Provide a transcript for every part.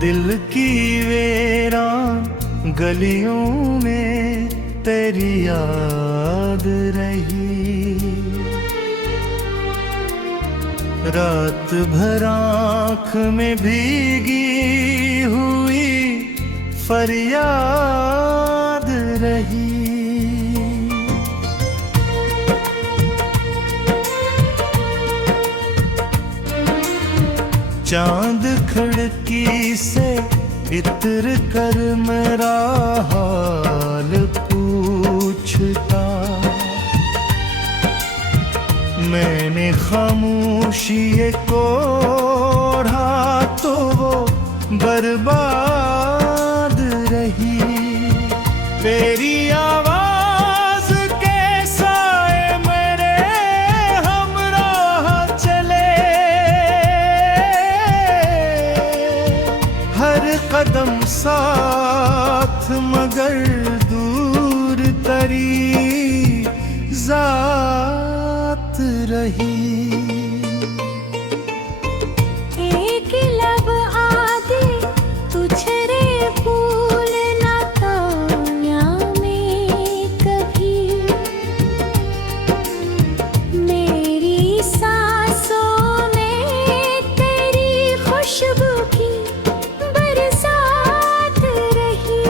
दिल की वीरान गलियों में तेरी याद रही। रात भर आँख में भीगी हुई फरियाद रही। चांद खिड़की से इत्र कर मेरा हाल पूछता, मैंने खामोशी को ओढ़ा तो वो बर्बाद रही। तेरी आवाज के साए मेरे हमराह चले, हर कदम साथ मगर दूर तरी जात रही। एक लब आदि तुझे रे भूलना काया में कभी, मेरी सांसों में तेरी खुशबू की बरसात रही।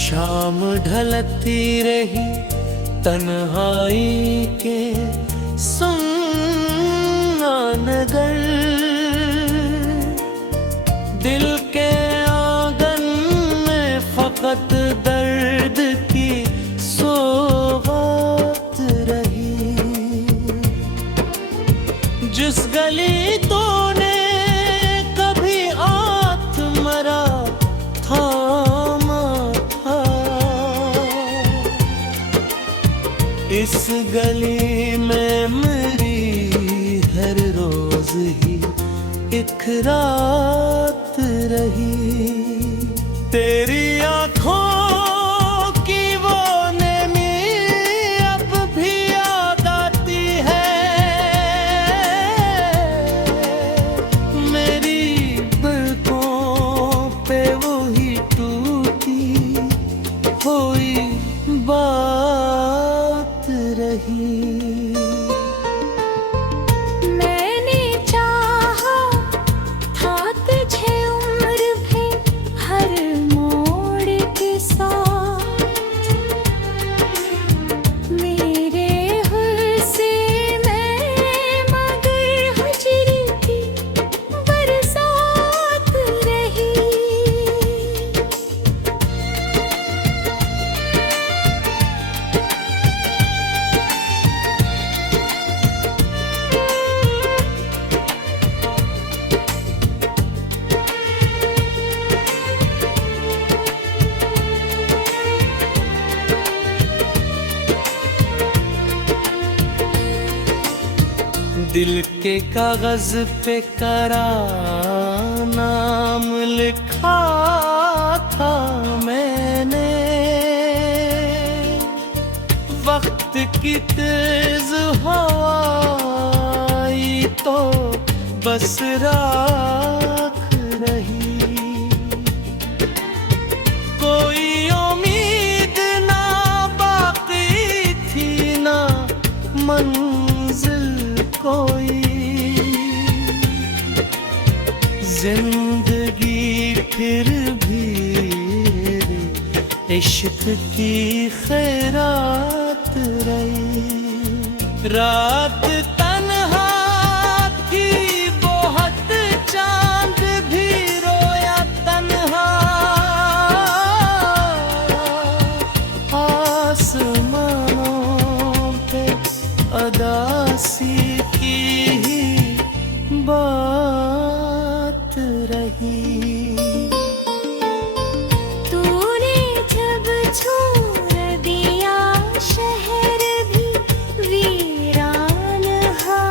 शाम ढलती रही तन्हाई के सुनना नगर, दिल के आंगन में फकत दर्द की सौगात रही। जिस गली तूने कभी आत मरा थामा था, इस गली में मेरी हर रोज ही एक रात रही। तेरी आँखों की वो नमी अब भी याद आती है, मेरी पलकों पे वो ही टूटी हुई बात रही। मैंने चाहा था तुझे उम्र भर हर मोड़ के साथ, मेरे हुस्न में मगर हिजर की बरसात रही। दिल के कागज पे करा नाम लिखा था मैंने, वक्त की तेज हवाई तो बस राख रही। कोई उम्मीद ना बाकी थी ना मंजिल कोई, जिंदगी फिर भी इश्क की खैरात रही। रात तन्हा थी बहुत, चांद भी रोया तन्हा, आसमानों पे अदासी की ही बात रही। तूने जब छोड़ दिया शहर भी वीरान हा,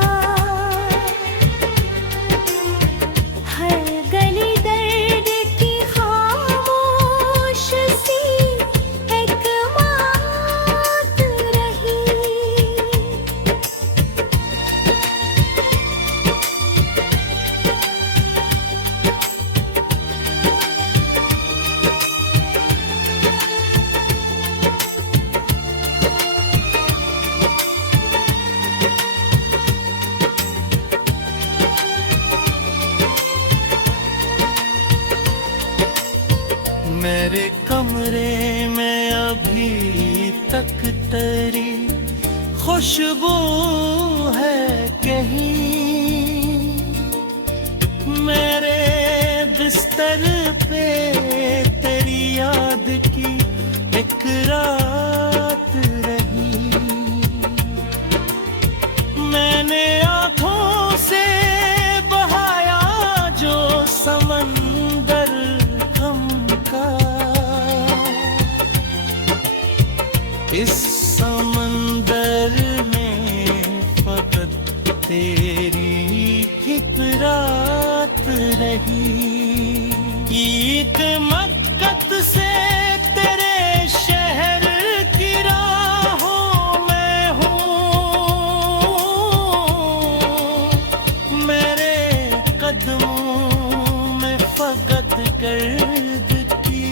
मेरे कमरे में अभी तक तेरी खुशबू है कहीं, मेरे बिस्तर पे तेरी याद की एक रात रही। मैंने आँखों से बहाया जो समंदर गम का, इस समंदर में फकत तेरी एक रात रही। एक मक्कत से तेरे शहर की राहों में हूँ, मेरे कदमों में फकत गर्द की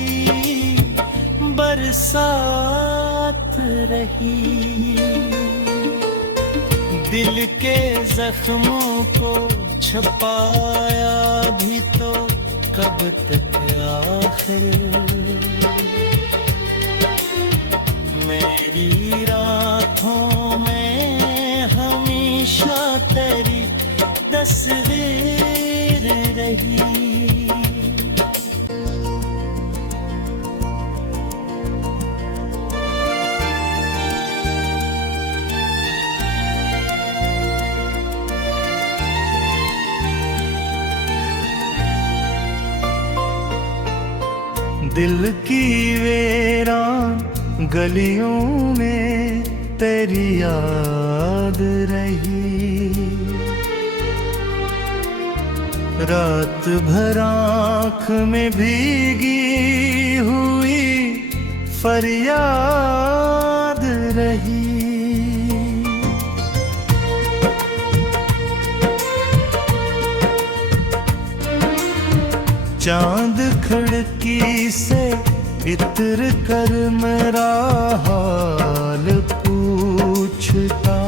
बरसात रही। दिल के जख्मों को छपाया भी तो कब तक आखिर, मेरी रातों में हमेशा तेरी तस्वीर रही। दिल की वीरान गलियों में तेरी याद रही, रात भर आँख में भीगी हुई फरियाद रही। चांद खिड़की से इत्र कर मेरा हाल पूछता,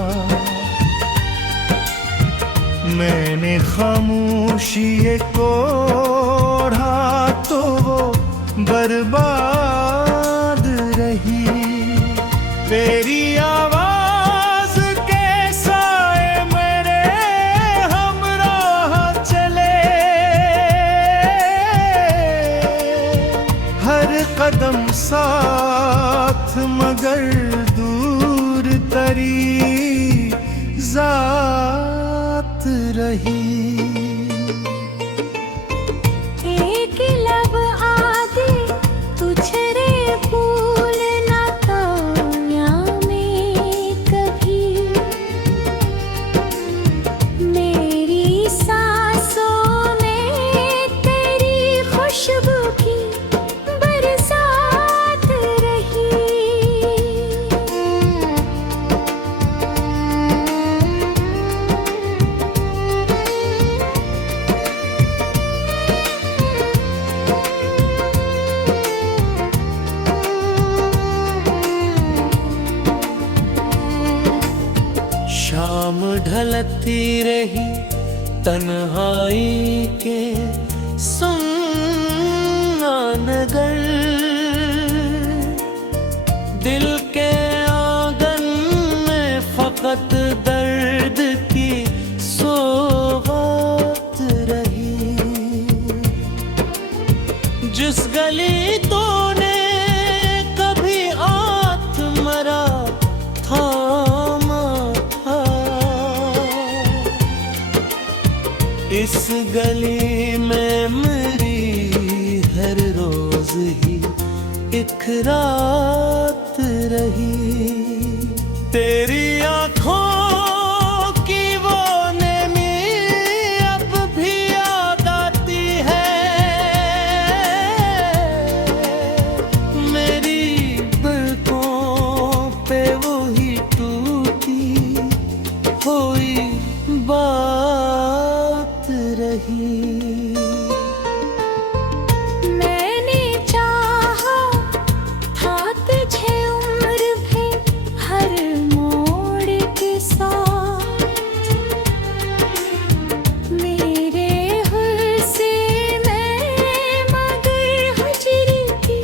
मैंने खामोशी को ओढ़ा तो वो बर्बाद रही। तेरी आवाज के साए मेरे हमराह चले, हर कदम साथ मगर दूर तरी जात रही। एक लब आदि तुझ रे भूलना ताया में कभी, मेरी सांसों में तेरी खुशबू की बरसात रही। शाम ढलती रही तन्हाई के सुन्ना नगर, दिल के आंगन में फकत दर्द की सौगात रही। जिस गली तूने कभी आत मरा थामा था, इस गली में मेरी हर रोज ही एक रात रही। तेरी आँखों की वो नमी अब भी याद आती है, मेरी पलकों पे वो ही टूटी हुई बात रही। मैंने चाहा था तुझे उम्र भर हर मोड़ के साथ, मेरे हुस्न में मगर हुज्र की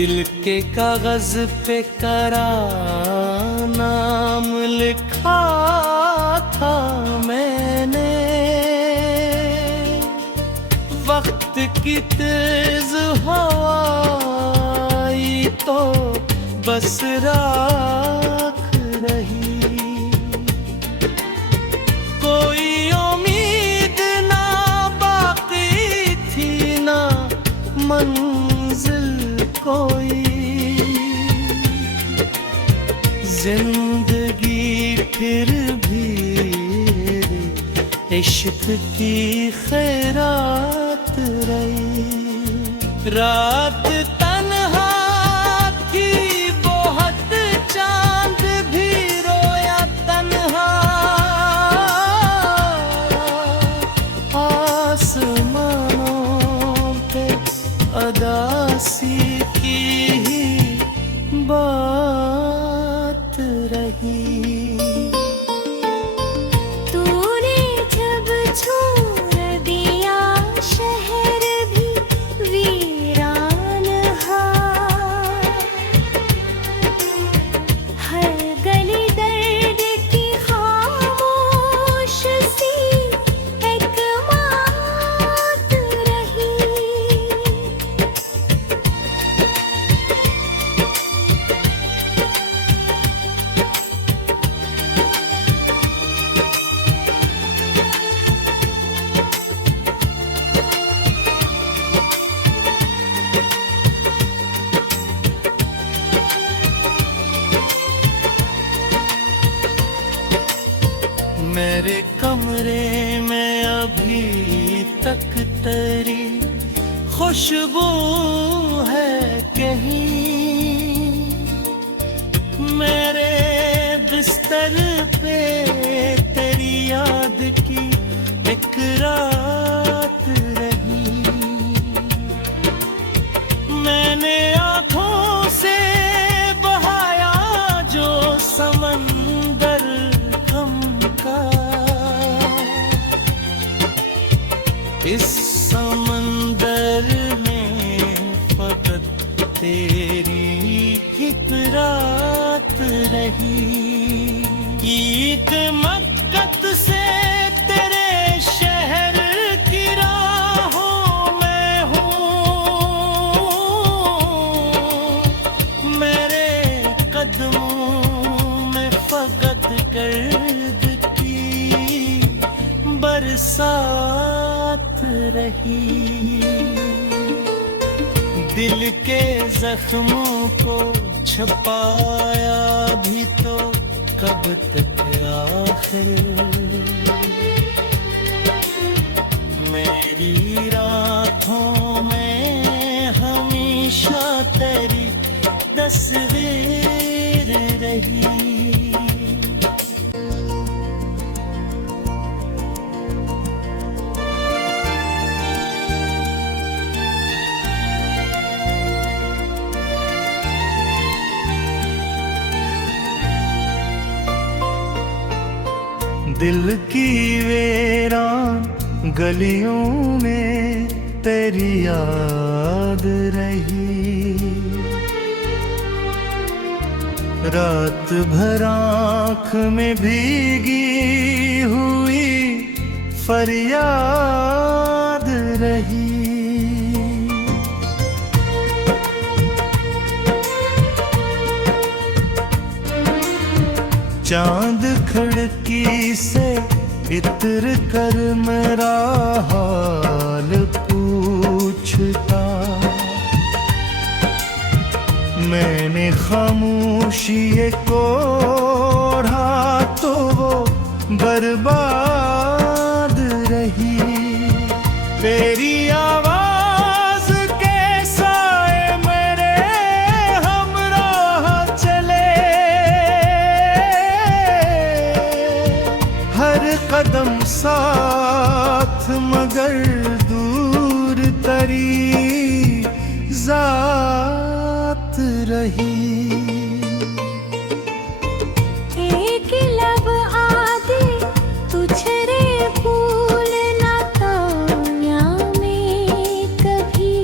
दिल के कागज पे करा नाम लिखा था मैंने, वक्त की तेज हवाई तो बस राख रही, कोई उम्मीद ना बाकी थी ना मंजिल कोई। जिंदगी फिर भी इश्क की खैरात रही, रात तन्हा थी बहुत, चांद भी रोया तन्हा, आसमानों पे अदासी की ही बात रही। तूने जब छोड़ दिया शहर भी वीरान हा, हर गली दर्द की खामोश सी एक मात रही। मेरे कमरे में अभी तक तेरी खुशबू है कहीं, मेरे बिस्तर पे तेरी याद की एक रात रही। मैंने आँखों से बहाया जो समंदर गम का, इस समंदर में फकत तेरी एक रात रही। ईद मक्कत से तेरे शहर की राहों में हूँ, मेरे कदमों में फकत गर्द की बरसात रही। दिल के जख्मों को छपाया भी तो कब तक आखिर, मेरी रातों में हमेशा तेरी तस्वीर रही। दिल की वीरान गलियों में तेरी याद रही, रात भर आँख में भीगी हुई फरियाद रही। चांद खिड़की से इतर कर मेरा हाल पूछता, मैंने खामोशी को ओढ़ा तो वो बर्बाद रही। तेरी आवाज के साए मेरे हमराह चले, हर कदम साथ मगर दूर तरी जात रही। एक लब आदि तुझे रे भूलना ताया में कभी,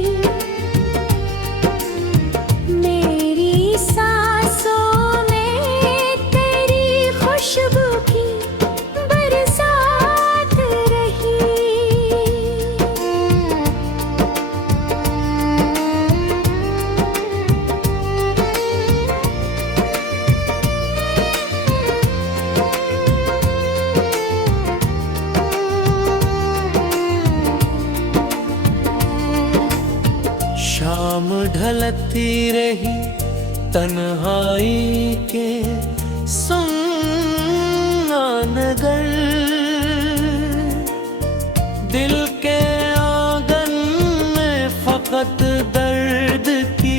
शाम ढलती रही तन्हाई के सुन्ना नगर, दिल के आंगन में फकत दर्द की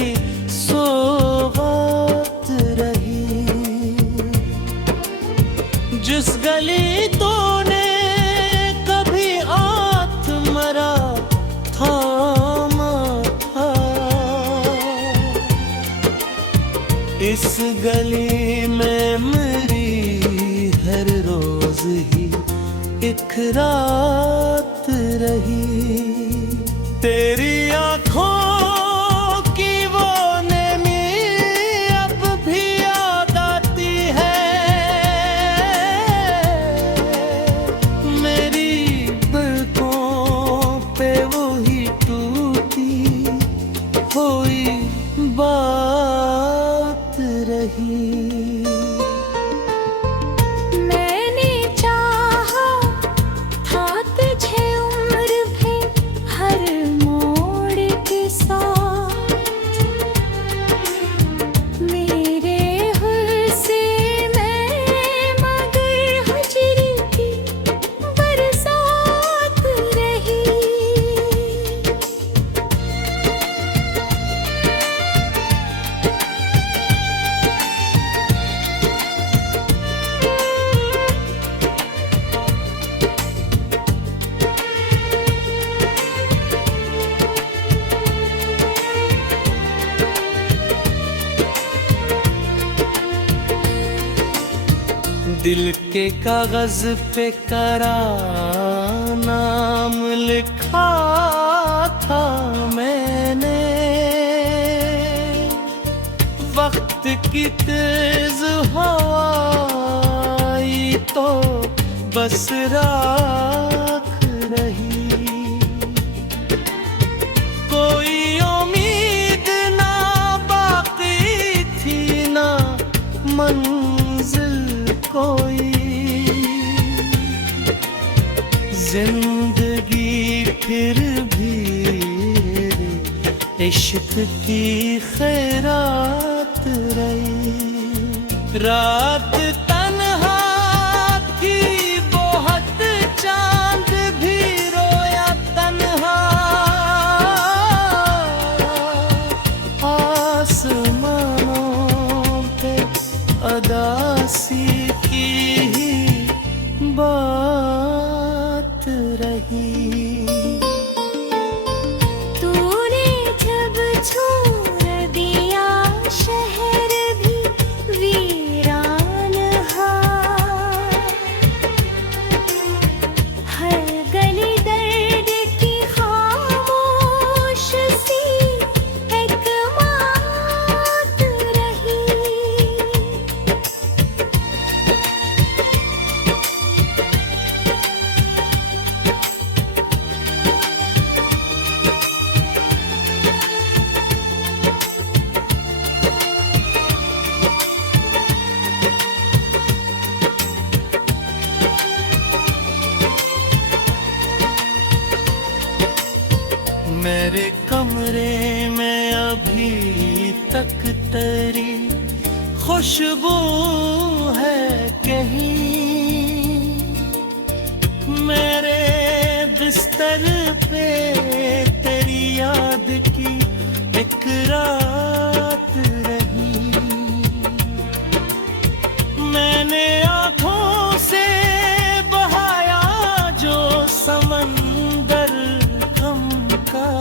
सौगात रही। जिस गली तूने कभी हाथ मरा थामा था, इस गली में मेरी हर रोज ही एक रात रही। तेरी आँखों की वो नमी अब भी याद आती है, मेरी पलकों पे वही टूटी हुई बात रही। मैंने चाहा था तुझे उम्र भर हर मोड़ के साथ, मेरे हुस्न में मगर हिजर की बरसात रही। दिल के कागज पे करा नाम लिखा था मैंने, वक्त की तेज हवाई तो बस राख रही। कोई उम्मीद ना बाकी थी ना मंजिल कोई, जिंदगी फिर भी इश्क की खैरात रही। रात तन्हा थी बहुत, चांद भी रोया तन्हा, आसमानों पे अदासी की ही बात रही। तूने जब छोड़ दिया शहर भी वीरान हा, हर गली दर्द की खामोश सी एक मात रही। मेरे कमरे में अभी तक तेरी खुशबू है कहीं, मेरे बिस्तर पे तेरी याद की एक रात रही। मैंने आँखों से बहाया जो समंदर गम का,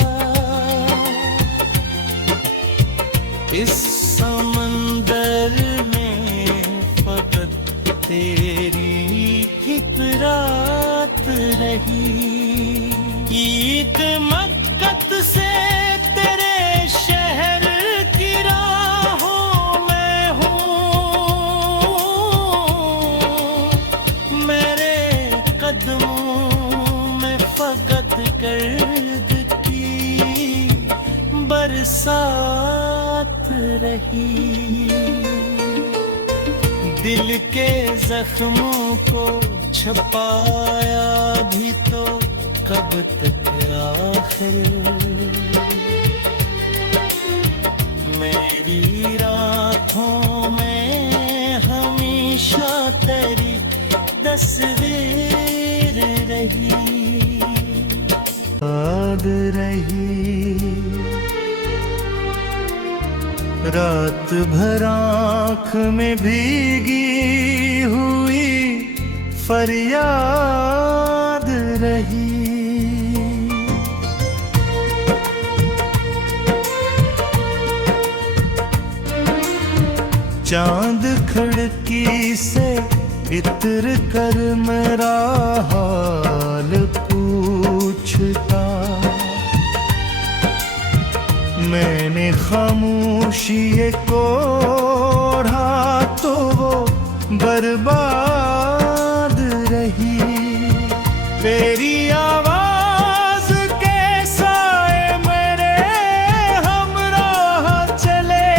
इस समंदर में फकत तेरी एक रात रही। ईद मक्कत से तेरे शहर की राहों में हूँ, मेरे कदमों में फकत गर्द की बरसात रही। दिल के जख्मों को छपाया भी तो कब तक आखिर, रही। रात भर आँख में भीगी हुई फरियाद रही। चांद खिड़की से इतर कर मेरा हाल पूछता, मैंने खामोशी को ओढ़ा तो वो बर्बाद रही। तेरी आवाज के साए मेरे हमराह चले,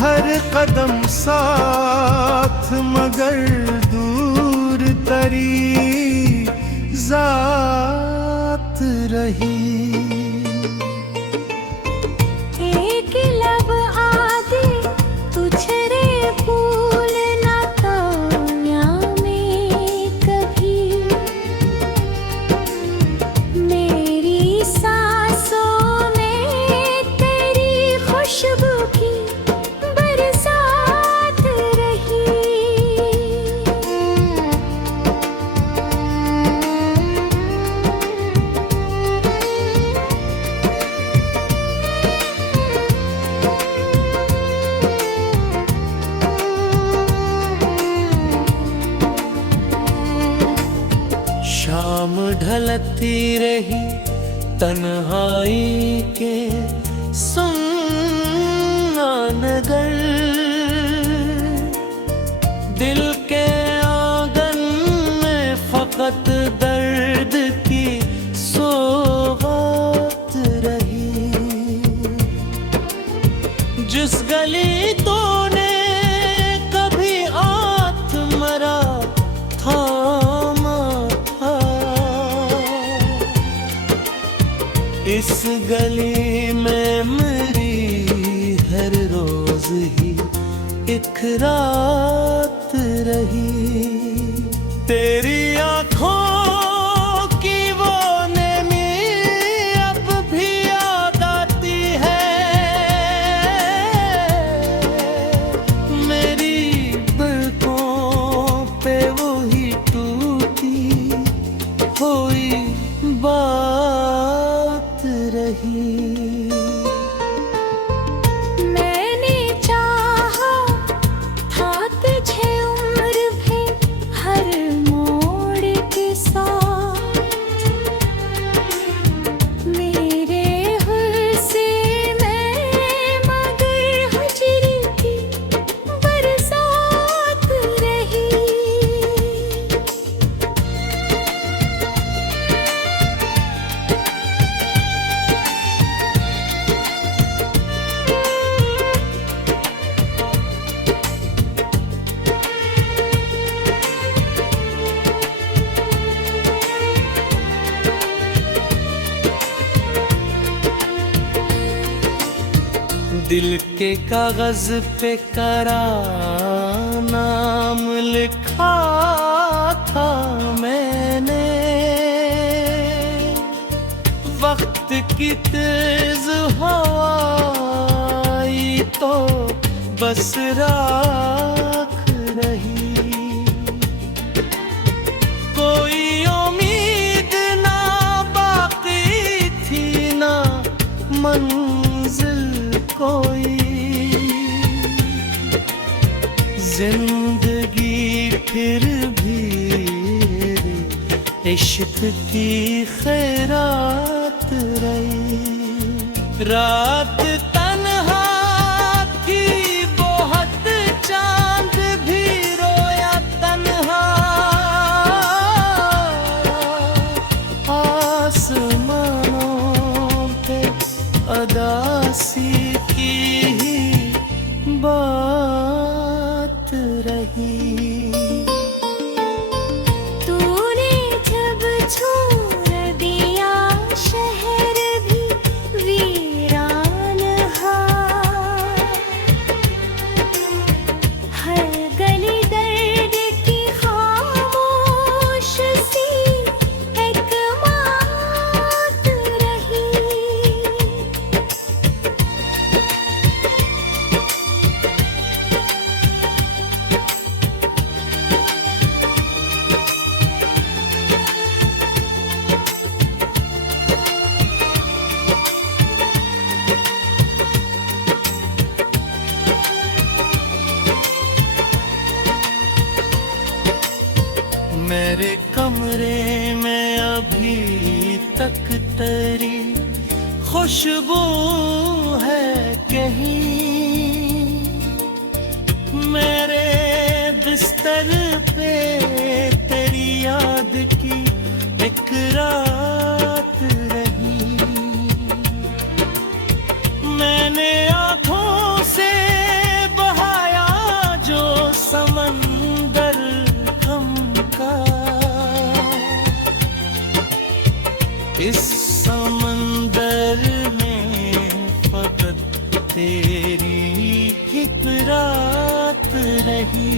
हर कदम साथ मगर दूर तरी जात रही। एक लब आदि तुझे रे भूलना काया में कभी, मेरी सांसों में तेरी खुशबू की बरसात रही। शाम ढलती रही तन्हाई के सुन्ना नगर, दिल के आंगन में फकत दर्द की सौगात रही। जिस गली तूने कभी हाथ मरा थामा था, इस गली में मेरी हर रोज ही एक रात रही। तेरी आँखों की वो नमी अब भी याद आती है, मेरी पलकों पे वो ही टूटी हुई बात रही। मैंने चाहा था तुझे उम्र भर हर मोड़ के साथ, मेरे हुस्न में मगर हिजर की बरसात रही। दिल के कागज पे करा नाम लिखा था मैंने, वक्त की तेज हवाई तो बस राख रही। कोई उम्मीद ना बाकी थी ना मंजिल कोई, जिंदगी फिर भी इश्क की खैरात रही। रात तन्हा थी बहुत, चांद भी रोया तन्हा, आसमानों पे अदासी की ही बात रही। तूने जब छोड़ दिया शहर भी वीरान अभी तक तेरी खुशबू है कहीं, मेरे बिस्तर पे तेरी याद की एक रात रही। मैंने आँखों से बहाया जो समंदर गम का, इस समंदर में फकत तेरी एक रात रही।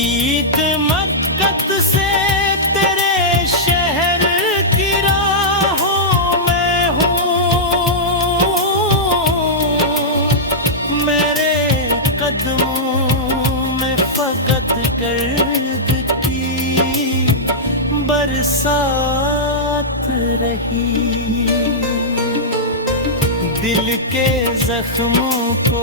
ईद मक्कत से तेरे शहर की राहों में हूँ, मेरे कदमों में फकत गर्द की बरसात रही। दिल के जख्मों को